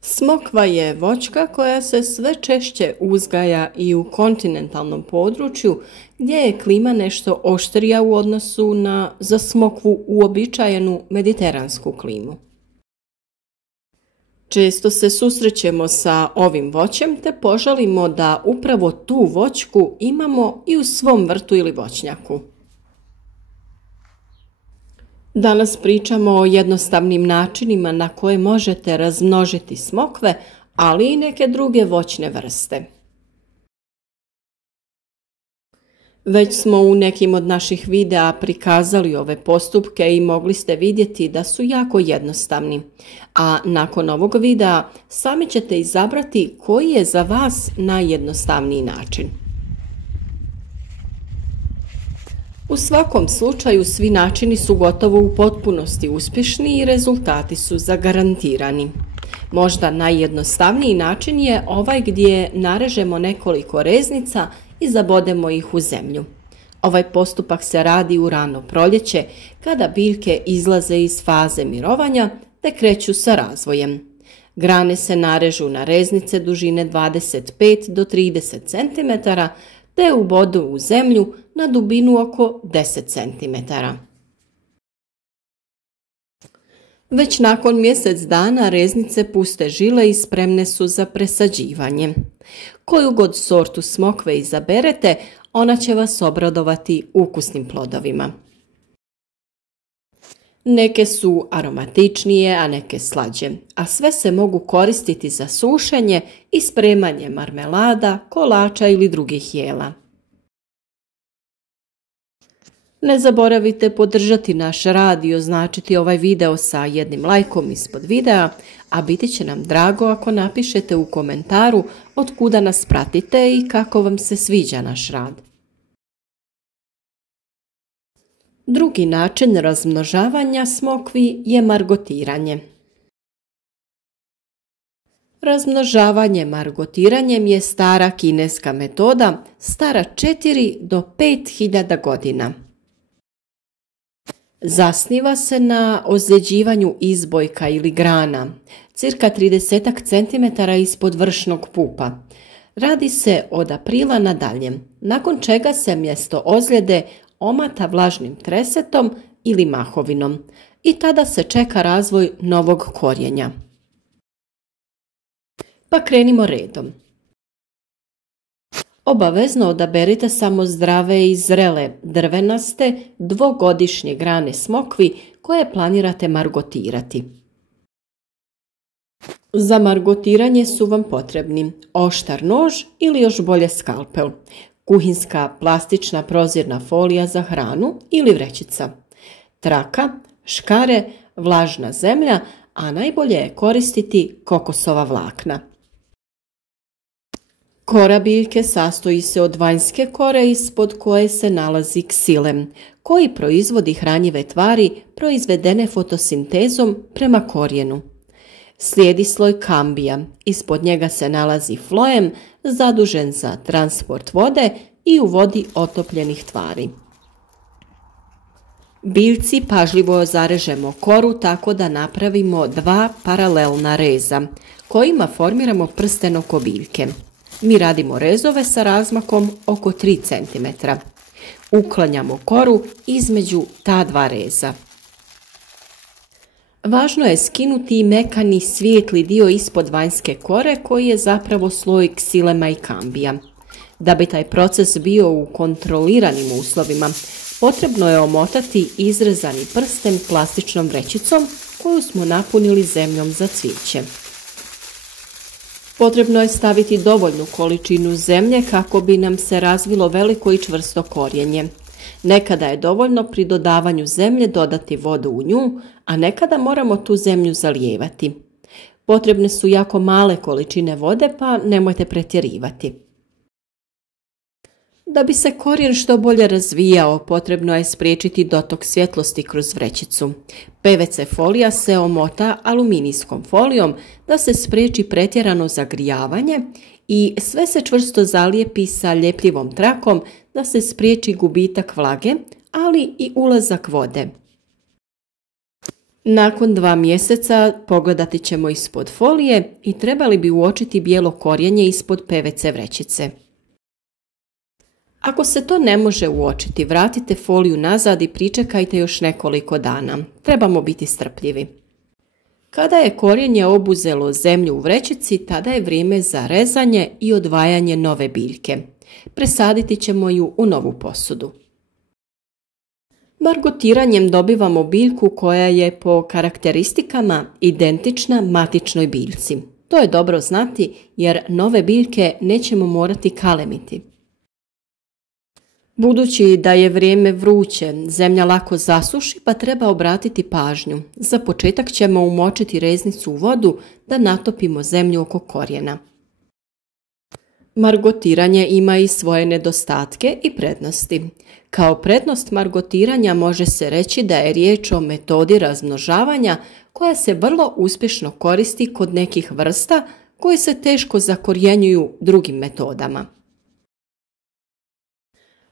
Smokva je voćka koja se sve češće uzgaja i u kontinentalnom području gdje je klima nešto oštrija u odnosu na za smokvu uobičajenu mediteransku klimu. Često se susrećemo sa ovim voćem te požalimo da upravo tu voćku imamo i u svom vrtu ili voćnjaku. Danas pričamo o jednostavnim načinima na koje možete razmnožiti smokve, ali i neke druge voćne vrste. Već smo u nekim od naših videa prikazali ove postupke i mogli ste vidjeti da su jako jednostavni, a nakon ovog videa sami ćete izabrati koji je za vas najjednostavniji način. U svakom slučaju svi načini su gotovo u potpunosti uspješni i rezultati su zagarantirani. Možda najjednostavniji način je ovaj gdje narežemo nekoliko reznica i zabodemo ih u zemlju. Ovaj postupak se radi u rano proljeće kada biljke izlaze iz faze mirovanja te kreću sa razvojem. Grane se narežu na reznice dužine 25 do 30 cm te ubodu u zemlju na dubinu oko 10 cm. Već nakon mjesec dana reznice puste žile i spremne su za presađivanje. Koju god sortu smokve izaberete, ona će vas obradovati ukusnim plodovima. Neke su aromatičnije, a neke slađe, a sve se mogu koristiti za sušenje i spremanje marmelada, kolača ili drugih jela. Ne zaboravite podržati naš rad i označiti ovaj video sa jednim lajkom ispod videa, a biti će nam drago ako napišete u komentaru od kuda nas pratite i kako vam se sviđa naš rad. Drugi način razmnožavanja smokvi je margotiranje. Razmnožavanje margotiranjem je stara kineska metoda, stara 4 do 5000 godina. Zasniva se na ozljeđivanju izbojka ili grana, cirka 30 cm ispod vršnog pupa. Radi se od aprila nadalje, nakon čega se mjesto ozljede omata vlažnim tresetom ili mahovinom i tada se čeka razvoj novog korijenja. Pa krenimo redom. Obavezno odaberite samo zdrave i zrele drvenaste dvogodišnje grane smokvi koje planirate margotirati. Za margotiranje su vam potrebni oštar nož ili još bolje skalpel, kuhinska plastična prozirna folija za hranu ili vrećica, traka, škare, vlažna zemlja, a najbolje je koristiti kokosova vlakna. Kora biljke sastoji se od vanjske kore ispod koje se nalazi ksilem, koji proizvodi hranjive tvari proizvedene fotosintezom prema korijenu. Slijedi sloj kambija, ispod njega se nalazi floem zadužen za transport vode i u vodi otopljenih tvari. Biljci pažljivo zarežemo koru tako da napravimo 2 paralelna reza, kojima formiramo prsten oko biljke. Mi radimo rezove sa razmakom oko 3 cm. Uklanjamo koru između ta 2 reza. Važno je skinuti mekani svijetli dio ispod vanjske kore koji je zapravo sloj ksilema i kambija. Da bi taj proces bio u kontroliranim uslovima, potrebno je omotati izrezani prsten plastičnom vrećicom koju smo napunili zemljom za cvijeće. Potrebno je staviti dovoljnu količinu zemlje kako bi nam se razvilo veliko i čvrsto korijenje. Nekada je dovoljno pri dodavanju zemlje dodati vodu u nju, a nekada moramo tu zemlju zalijevati. Potrebne su jako male količine vode, pa nemojte pretjerivati. Da bi se korijen što bolje razvijao, potrebno je spriječiti dotok svjetlosti kroz vrećicu. PVC folija se omota aluminijskom folijom da se spriječi pretjerano zagrijavanje i sve se čvrsto zalijepi sa ljepljivom trakom da se spriječi gubitak vlage, ali i ulazak vode. Nakon 2 mjeseca pogledati ćemo ispod folije i trebali bi uočiti bijelo korijenje ispod PVC vrećice. Ako se to ne može uočiti, vratite foliju nazad i pričekajte još nekoliko dana. Trebamo biti strpljivi. Kada je korijenje obuzelo zemlju u vrećici, tada je vrijeme za rezanje i odvajanje nove biljke. Presaditi ćemo ju u novu posudu. Margotiranjem dobivamo biljku koja je po karakteristikama identična matičnoj biljci. To je dobro znati jer nove biljke nećemo morati kalemiti. Budući da je vrijeme vruće, zemlja lako zasuši pa treba obratiti pažnju. Za početak ćemo umočiti reznicu u vodu da natopimo zemlju oko korijena. Margotiranje ima i svoje nedostatke i prednosti. Kao prednost margotiranja može se reći da je riječ o metodi razmnožavanja koja se vrlo uspješno koristi kod nekih vrsta koje se teško zakorjenjuju drugim metodama.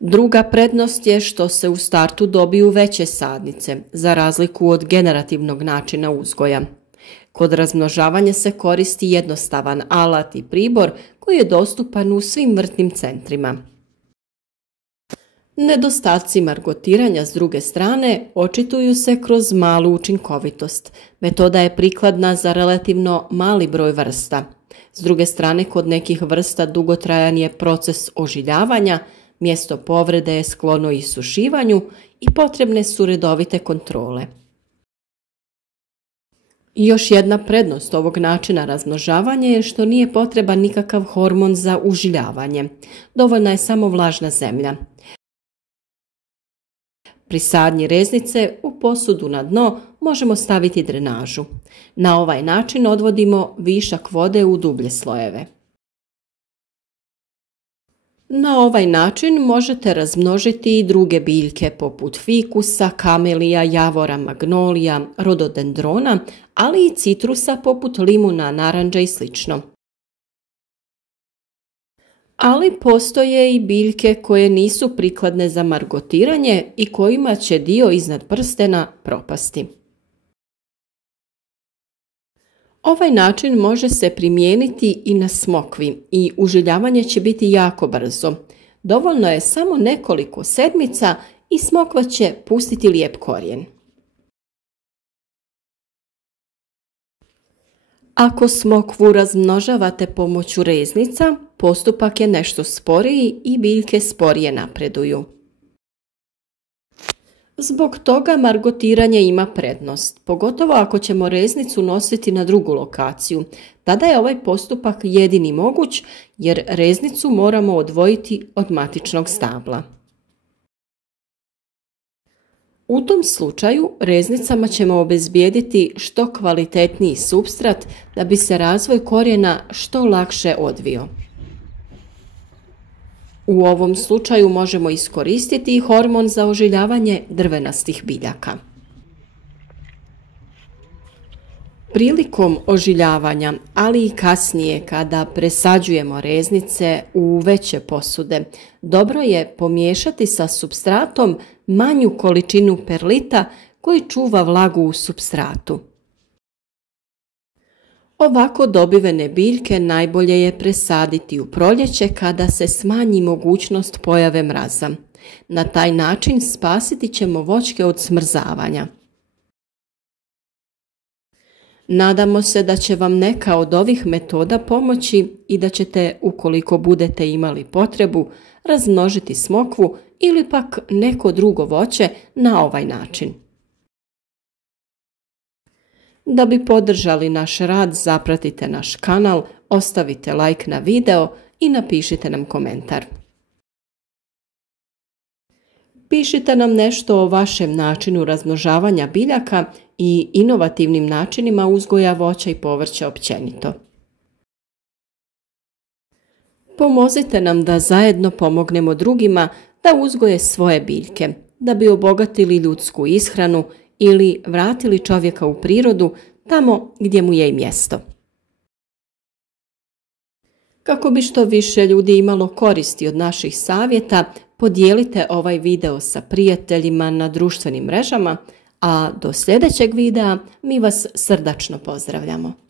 Druga prednost je što se u startu dobiju veće sadnice, za razliku od generativnog načina uzgoja. Kod razmnožavanja se koristi jednostavan alat i pribor koji je dostupan u svim vrtnim centrima. Nedostaci margotiranja s druge strane očituju se kroz malu učinkovitost. Metoda je prikladna za relativno mali broj vrsta. S druge strane, kod nekih vrsta dugotrajan je proces ožiljavanja, mjesto povrede je sklono isušivanju i potrebne su redovite kontrole. Još jedna prednost ovog načina razmnožavanja je što nije potreban nikakav hormon za užiljavanje. Dovoljna je samo vlažna zemlja. Pri sadnji reznice u posudu na dno možemo staviti drenažu. Na ovaj način odvodimo višak vode u dublje slojeve. Na ovaj način možete razmnožiti i druge biljke poput fikusa, kamelija, javora, magnolija, rododendrona, ali i citrusa poput limuna, naranđa i sl. Ali postoje i biljke koje nisu prikladne za margotiranje i kojima će dio iznad prstena propasti. Ovaj način može se primijeniti i na smokvi i užiljavanje će biti jako brzo. Dovoljno je samo nekoliko sedmica i smokva će pustiti lijep korijen. Ako smokvu razmnožavate pomoću reznica, postupak je nešto sporiji i biljke sporije napreduju. Zbog toga margotiranje ima prednost, pogotovo ako ćemo reznicu nositi na drugu lokaciju. Tada je ovaj postupak jedini moguć jer reznicu moramo odvojiti od matičnog stabla. U tom slučaju reznicama ćemo obezbijediti što kvalitetniji supstrat da bi se razvoj korijena što lakše odvio. U ovom slučaju možemo iskoristiti i hormon za ožiljavanje drvenastih biljaka. Prilikom ožiljavanja, ali i kasnije kada presađujemo reznice u veće posude, dobro je pomiješati sa supstratom manju količinu perlita koji čuva vlagu u supstratu. Ovako dobivene biljke najbolje je presaditi u proljeće kada se smanji mogućnost pojave mraza. Na taj način spasiti ćemo voćke od smrzavanja. Nadamo se da će vam neka od ovih metoda pomoći i da ćete, ukoliko budete imali potrebu, razmnožiti smokvu ili pak neko drugo voće na ovaj način. Da bi podržali naš rad, zapratite naš kanal, ostavite like na video i napišite nam komentar. Pišite nam nešto o vašem načinu razmnožavanja biljaka i inovativnim načinima uzgoja voća i povrća općenito. Pomozite nam da zajedno pomognemo drugima da uzgoje svoje biljke, da bi obogatili ljudsku ishranu ili vratili čovjeka u prirodu tamo gdje mu je i mjesto. Kako bi što više ljudi imalo koristi od naših savjeta, podijelite ovaj video sa prijateljima na društvenim mrežama, A do sljedećeg videa mi vas srdačno pozdravljamo.